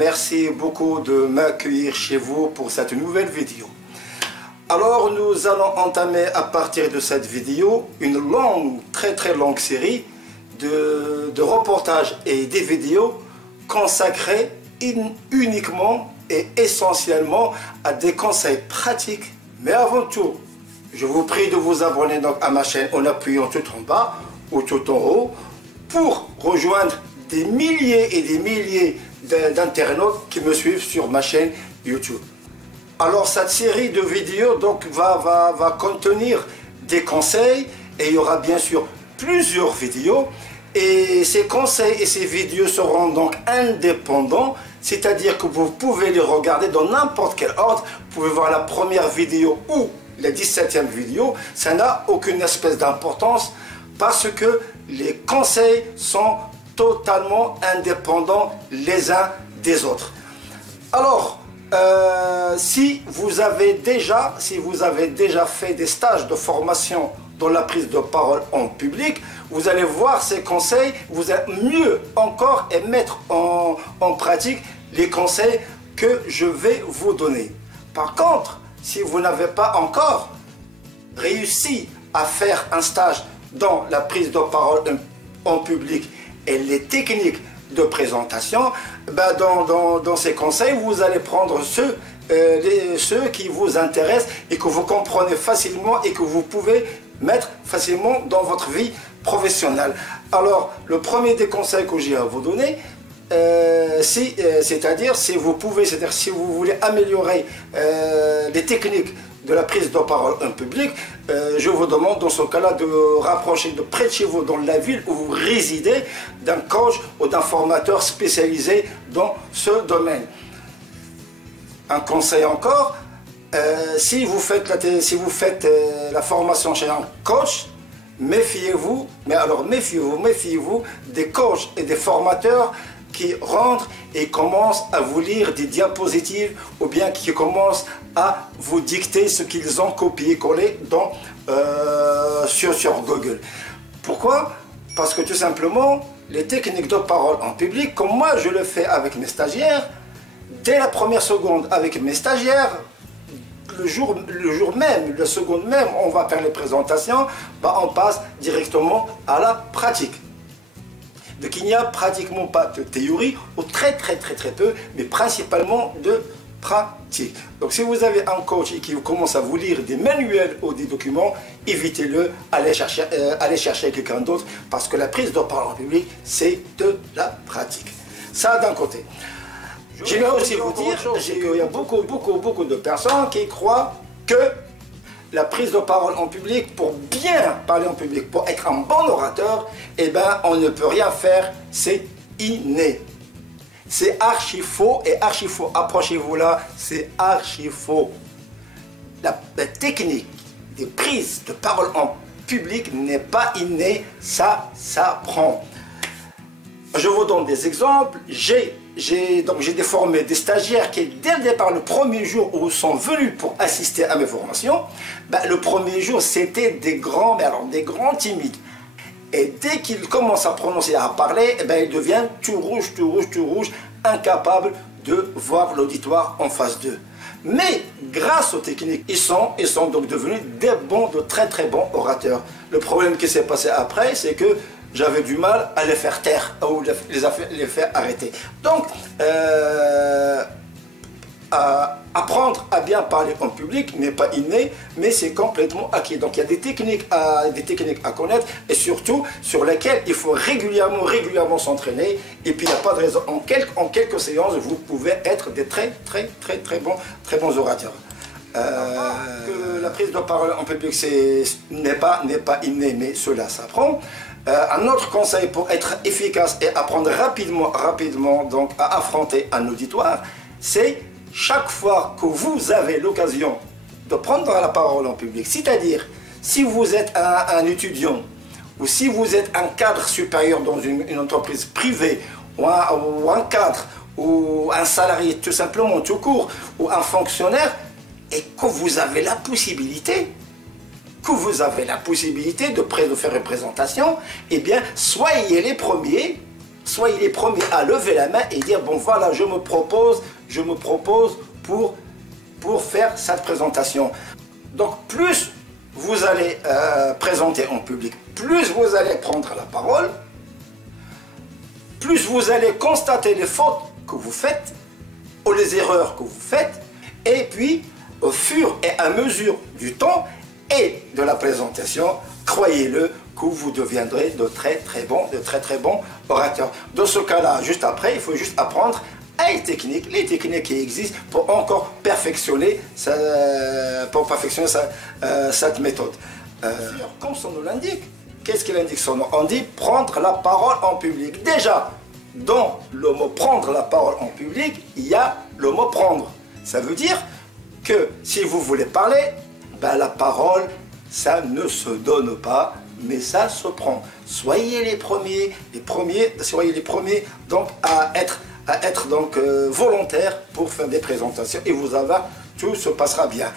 merci beaucoup de m'accueillir chez vous pour cette nouvelle vidéo. Alors nous allons entamer à partir de cette vidéo une longue, très longue série de reportages et des vidéos consacrés uniquement et essentiellement à des conseils pratiques. Mais avant tout, je vous prie de vous abonner donc à ma chaîne en appuyant tout en bas ou tout en haut pour rejoindre des milliers et des milliers d'internautes qui me suivent sur ma chaîne YouTube. Alors cette série de vidéos donc va contenir des conseils et il y aura bien sûr plusieurs vidéos et ces conseils et ces vidéos seront donc indépendants, c'est-à-dire que vous pouvez les regarder dans n'importe quel ordre. Vous pouvez voir la première vidéo ou la 17e vidéo, ça n'a aucune espèce d'importance parce que les conseils sont totalement indépendants les uns des autres. Alors, si vous avez déjà fait des stages de formation dans la prise de parole en public, vous allez voir ces conseils, vous allez mieux encore et mettre en pratique les conseils que je vais vous donner. Par contre, si vous n'avez pas encore réussi à faire un stage dans la prise de parole en public et les techniques de présentation, dans ces conseils, vous allez prendre ceux qui vous intéressent et que vous comprenez facilement et que vous pouvez mettre facilement dans votre vie professionnelle. Alors, le premier des conseils que j'ai à vous donner, c'est-à-dire si vous voulez améliorer les techniques de la prise de parole en public, je vous demande dans ce cas-là de rapprocher de près de chez vous, dans la ville où vous résidez, d'un coach ou d'un formateur spécialisé dans ce domaine. Un conseil encore, si vous faites la formation chez un coach, méfiez-vous des coachs et des formateurs qui rentrent et commencent à vous lire des diapositives ou bien qui commencent à vous dicter ce qu'ils ont copié-collé sur Google. Pourquoi? Parce que tout simplement, les techniques de parole en public, comme moi je le fais avec mes stagiaires, dès la première seconde avec mes stagiaires, le jour même, la seconde même, on va faire les présentations, on passe directement à la pratique. Donc il n'y a pratiquement pas de théorie, ou très peu, mais principalement de pratique. Donc si vous avez un coach qui commence à vous lire des manuels ou des documents, évitez-le, allez chercher quelqu'un d'autre, parce que la prise de parole en public, c'est de la pratique. Ça d'un côté. Je vais aussi vous dire qu'il y a beaucoup de personnes qui croient que la prise de parole en public, pour bien parler en public, pour être un bon orateur, on ne peut rien faire, c'est inné. C'est archi faux et archi faux. Approchez-vous là, c'est archi faux. La technique des prises de parole en public n'est pas innée, ça s'apprend. Je vous donne des exemples. J'ai déformé des stagiaires qui, dès le départ, le premier jour où ils sont venus pour assister à mes formations, le premier jour, c'était des grands timides. Et dès qu'ils commencent à prononcer, à parler, ils deviennent tout rouge, incapables de voir l'auditoire en face d'eux. Mais grâce aux techniques, ils sont donc devenus de très bons orateurs. Le problème qui s'est passé après, c'est que j'avais du mal à les faire taire ou les faire arrêter. Donc, apprendre à bien parler en public n'est pas inné, mais c'est complètement acquis. Donc, il y a des techniques à connaître et surtout sur lesquelles il faut régulièrement s'entraîner. Et puis, il n'y a pas de raison. En quelques séances, vous pouvez être des très bons orateurs. Que la prise de parole en public n'est pas inné, mais cela s'apprend. Un autre conseil pour être efficace et apprendre rapidement donc à affronter un auditoire, c'est chaque fois que vous avez l'occasion de prendre la parole en public, c'est-à-dire si vous êtes un étudiant ou si vous êtes un cadre supérieur dans une entreprise privée ou un cadre ou un salarié tout simplement tout court ou un fonctionnaire et que vous avez la possibilité de faire une présentation, soyez les premiers soyez les premiers à lever la main et dire, bon voilà, je me propose pour faire cette présentation. Donc plus vous allez présenter en public, plus vous allez prendre la parole, plus vous allez constater les fautes que vous faites, ou les erreurs que vous faites, et puis au fur et à mesure du temps et de la présentation, croyez-le, que vous deviendrez de très très bons orateurs. Dans ce cas-là, juste après, il faut juste apprendre les techniques qui existent pour encore perfectionner, cette méthode. Comme son nom l'indique, qu'est-ce qu'il indique son nom? On dit prendre la parole en public. Déjà, dans le mot prendre la parole en public, il y a le mot prendre. Ça veut dire que si vous voulez parler, ben la parole, ça ne se donne pas, mais ça se prend. Soyez les premiers donc à être donc volontaires pour faire des présentations et vous allez, tout se passera bien.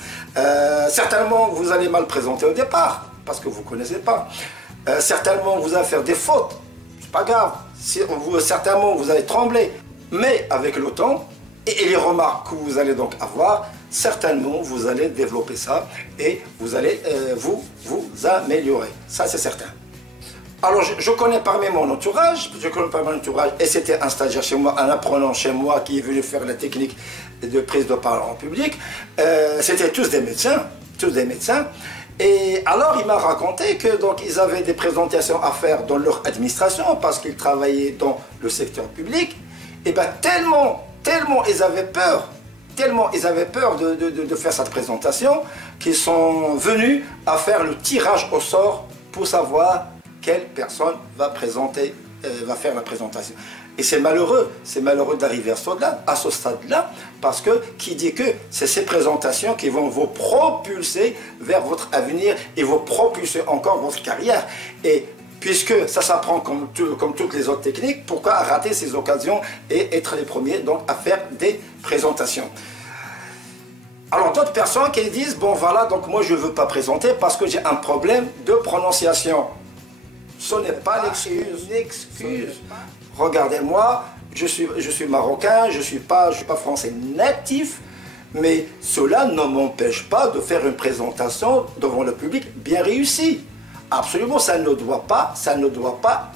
Certainement vous allez mal présenter au départ parce que vous ne connaissez pas. Certainement vous allez faire des fautes, c'est pas grave. Certainement vous allez trembler, mais avec le temps et les remarques que vous allez donc avoir, certainement vous allez développer ça et vous allez vous améliorer. Ça c'est certain. Alors je connais parmi mon entourage, et c'était un stagiaire chez moi, un apprenant chez moi qui est venu faire la technique de prise de parole en public. C'était tous des médecins. Et alors il m'a raconté que donc ils avaient des présentations à faire dans leur administration parce qu'ils travaillaient dans le secteur public. Et bien tellement ils avaient peur de faire cette présentation qu'ils sont venus à faire le tirage au sort pour savoir quelle personne va faire la présentation. Et c'est malheureux d'arriver à ce stade-là, parce que qui dit que c'est ces présentations qui vont vous propulser vers votre avenir et vous propulser encore votre carrière. Et puisque ça s'apprend comme toutes les autres techniques, pourquoi rater ces occasions et être les premiers donc à faire des présentations? Alors d'autres personnes qui disent, bon voilà, donc moi je ne veux pas présenter parce que j'ai un problème de prononciation. Ce n'est pas une excuse. Regardez-moi, je suis marocain, je ne suis pas français natif, mais cela ne m'empêche pas de faire une présentation devant le public bien réussie. Absolument, ça ne doit pas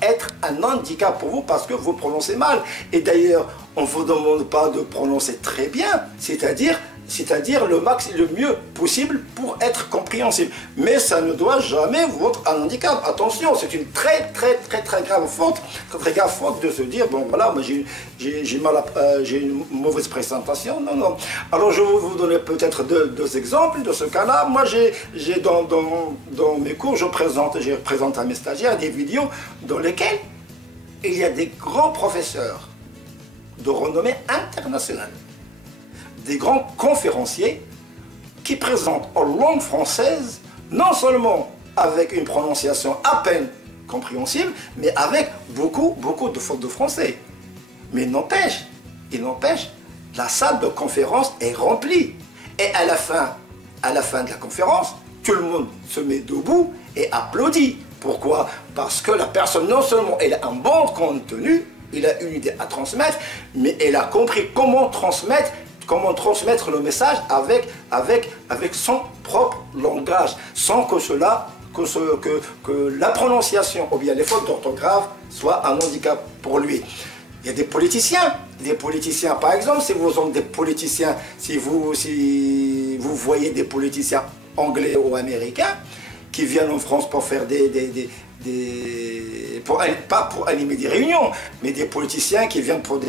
être un handicap pour vous parce que vous prononcez mal. Et d'ailleurs, on ne vous demande pas de prononcer très bien, c'est-à-dire le mieux possible pour être compréhensible. Mais ça ne doit jamais vous être un handicap. Attention, c'est une très grave faute de se dire, bon voilà, j'ai une mauvaise présentation. Non. Alors je vais vous donner peut-être deux exemples de ce cas-là. Moi, j'ai dans mes cours, je présente à mes stagiaires des vidéos dans lesquelles il y a des grands professeurs de renommée internationale, des grands conférenciers qui présentent en langue française, non seulement avec une prononciation à peine compréhensible, mais avec beaucoup de fautes de français. Mais il n'empêche, la salle de conférence est remplie. Et à la fin de la conférence, tout le monde se met debout et applaudit. Pourquoi? Parce que la personne, non seulement elle a un bon contenu, il a une idée à transmettre, mais elle a compris comment transmettre le message avec son propre langage, sans que la prononciation ou bien les fautes d'orthographe soient un handicap pour lui. Il y a des politiciens par exemple, si vous voyez des politiciens anglais ou américains qui viennent en France pour faire pas pour animer des réunions, mais des politiciens qui viennent pour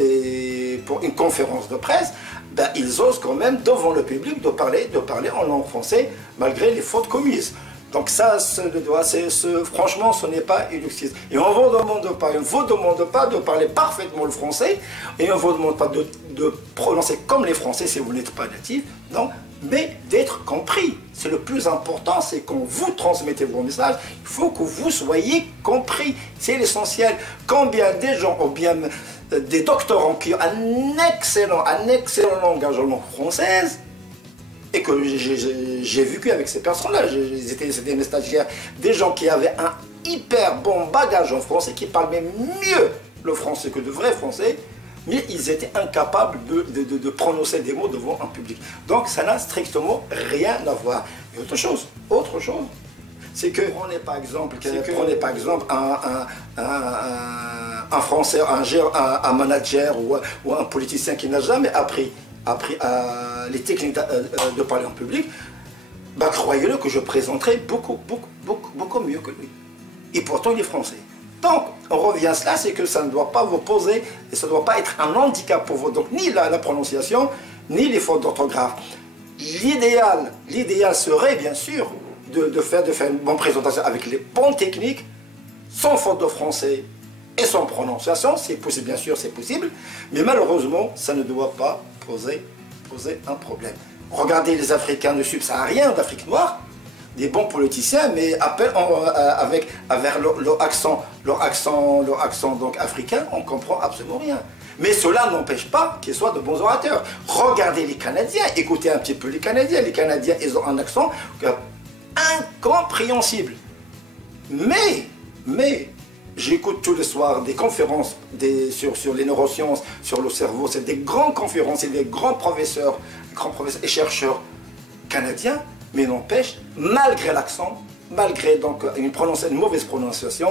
une conférence de presse, ben, ils osent quand même devant le public de parler en langue française malgré les fautes commises. Donc ça, franchement, ce n'est pas une excuse. Et on ne vous demande pas de parler parfaitement le français, et on ne vous demande pas de prononcer comme les Français si vous n'êtes pas natif, non, mais d'être compris. C'est le plus important, c'est quand vous transmettez vos messages, il faut que vous soyez compris. C'est l'essentiel. Combien des gens, ou bien des doctorants qui ont un excellent langage en langue française, et que j'ai vécu avec ces personnes-là, c'était mes stagiaires, des gens qui avaient un hyper bon bagage en français, qui parlent même le français que de vrais Français, mais ils étaient incapables de prononcer des mots devant un public. Donc ça n'a strictement rien à voir. Et autre chose, c'est que prenez par exemple un Français, un manager ou un politicien qui n'a jamais appris les techniques de parler en public, bah, croyez-le que je présenterai beaucoup mieux que lui. Et pourtant il est français. Donc, on revient à cela, c'est que ça ne doit pas vous poser, et ça ne doit pas être un handicap pour vous. Donc, ni la prononciation, ni les fautes d'orthographe. L'idéal serait, bien sûr, de faire une bonne présentation avec les bonnes techniques, sans faute de français et sans prononciation. C'est possible, bien sûr, c'est possible. Mais malheureusement, ça ne doit pas poser un problème. Regardez les Africains du subsahariens, d'Afrique noire, des bons politiciens, mais avec leur accent donc africain, on ne comprend absolument rien. Mais cela n'empêche pas qu'ils soient de bons orateurs. Regardez les Canadiens, écoutez un petit peu les Canadiens. Les Canadiens, ils ont un accent incompréhensible. Mais j'écoute tous les soirs des conférences sur les neurosciences, sur le cerveau. C'est des grandes conférences et des grands professeurs et chercheurs canadiens. Mais n'empêche, malgré l'accent, malgré donc une mauvaise prononciation,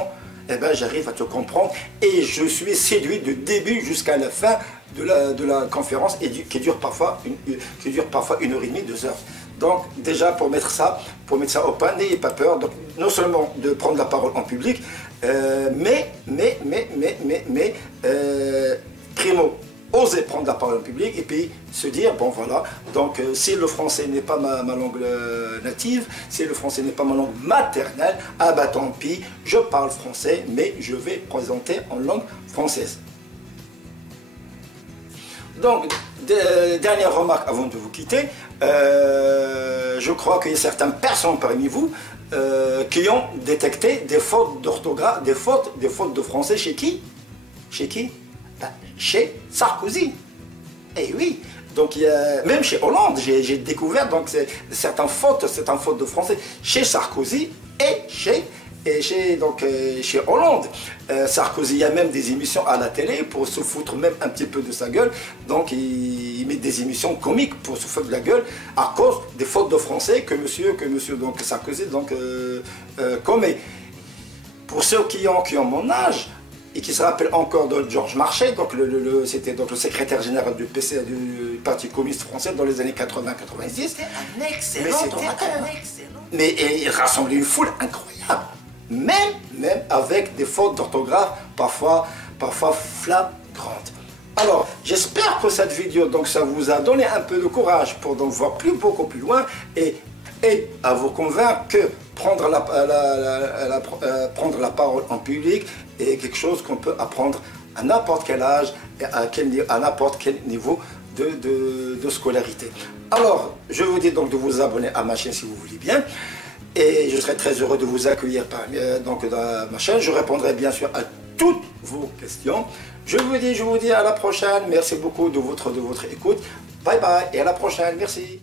eh ben, j'arrive à te comprendre et je suis séduit du début jusqu'à la fin de la conférence qui dure parfois 1h30, 2 heures. Donc déjà pour mettre ça au pain, n'ayez pas peur, donc, non seulement de prendre la parole en public, primo, oser prendre la parole en public et puis se dire, bon voilà, donc si le français n'est pas ma langue native, si le français n'est pas ma langue maternelle, ah bah tant pis, je parle français, mais je vais présenter en langue française. Donc, dernière remarque avant de vous quitter, je crois qu'il y a certaines personnes parmi vous qui ont détecté des fautes d'orthographe, des fautes de français chez qui? Chez qui? Chez Sarkozy. Et oui, donc même chez Hollande, j'ai découvert donc certaines fautes de français chez Sarkozy et chez Hollande. Sarkozy, il y a même des émissions à la télé pour se foutre même un petit peu de sa gueule. Donc il met des émissions comiques pour se foutre de la gueule à cause des fautes de français que monsieur donc, Sarkozy commet. Pour ceux qui ont mon âge, et qui se rappelle encore de Georges Marchais, donc c'était donc le secrétaire général du PC, du Parti communiste français dans les années 80-90. C'était un excellent orateur. Mais il rassemblait une foule incroyable, même avec des fautes d'orthographe parfois flagrantes. Alors, j'espère que cette vidéo, donc, ça vous a donné un peu de courage pour donc voir beaucoup plus loin et à vous convaincre que prendre la parole en public est quelque chose qu'on peut apprendre à n'importe quel âge et à n'importe quel niveau de scolarité. Alors, je vous dis donc de vous abonner à ma chaîne si vous voulez bien. Et je serai très heureux de vous accueillir dans ma chaîne. Je répondrai bien sûr à toutes vos questions. Je vous dis à la prochaine. Merci beaucoup de votre écoute. Bye bye et à la prochaine. Merci.